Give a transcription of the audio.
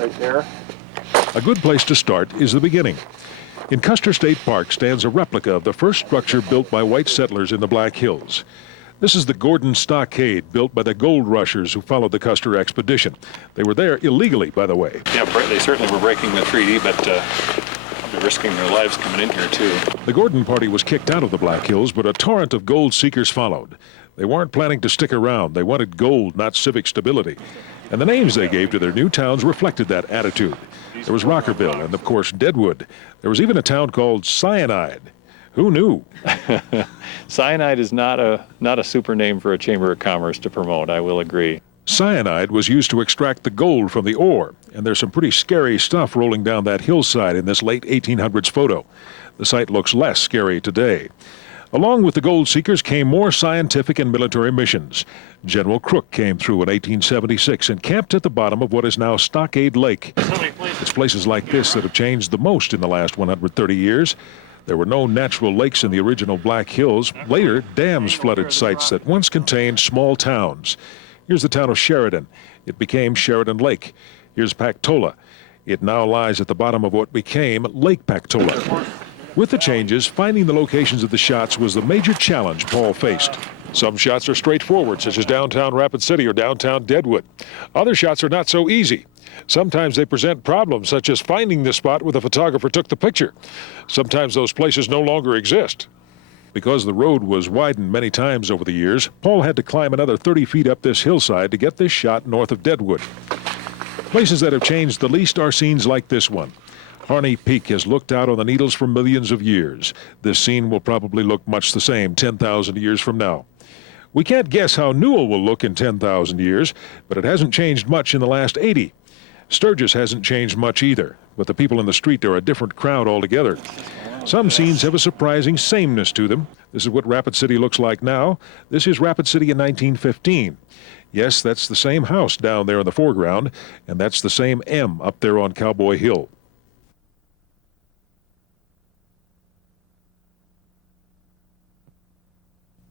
right there. A good place to start is the beginning. In Custer State Park stands a replica of the first structure built by white settlers in the Black Hills. This is the Gordon Stockade, built by the gold rushers who followed the Custer expedition. They were there illegally, by the way. Yeah, they certainly were breaking the treaty, but they're risking their lives coming in here, too. The Gordon party was kicked out of the Black Hills, but a torrent of gold seekers followed. They weren't planning to stick around. They wanted gold, not civic stability. And the names they gave to their new towns reflected that attitude. There was Rockerville and, of course, Deadwood. There was even a town called Cyanide. Who knew? Cyanide is not a super name for a Chamber of Commerce to promote, I will agree. Cyanide was used to extract the gold from the ore, and there's some pretty scary stuff rolling down that hillside in this late 1800s photo. The site looks less scary today. Along with the gold seekers came more scientific and military missions. General Crook came through in 1876 and camped at the bottom of what is now Stockade Lake. It's places like this that have changed the most in the last 130 years. There were no natural lakes in the original Black Hills. Later, dams flooded sites that once contained small towns. Here's the town of Sheridan. It became Sheridan Lake. Here's Pactola. It now lies at the bottom of what became Lake Pactola. With the changes, finding the locations of the shots was the major challenge Paul faced. Some shots are straightforward, such as downtown Rapid City or downtown Deadwood. Other shots are not so easy. Sometimes they present problems, such as finding the spot where the photographer took the picture. Sometimes those places no longer exist. Because the road was widened many times over the years, Paul had to climb another 30 feet up this hillside to get this shot north of Deadwood. Places that have changed the least are scenes like this one. Harney Peak has looked out on the Needles for millions of years. This scene will probably look much the same 10,000 years from now. We can't guess how Newell will look in 10,000 years, but it hasn't changed much in the last 80. Sturgis hasn't changed much either, but the people in the street are a different crowd altogether. Some scenes have a surprising sameness to them. This is what Rapid City looks like now. This is Rapid City in 1915. Yes, that's the same house down there in the foreground, and that's the same M up there on Cowboy Hill.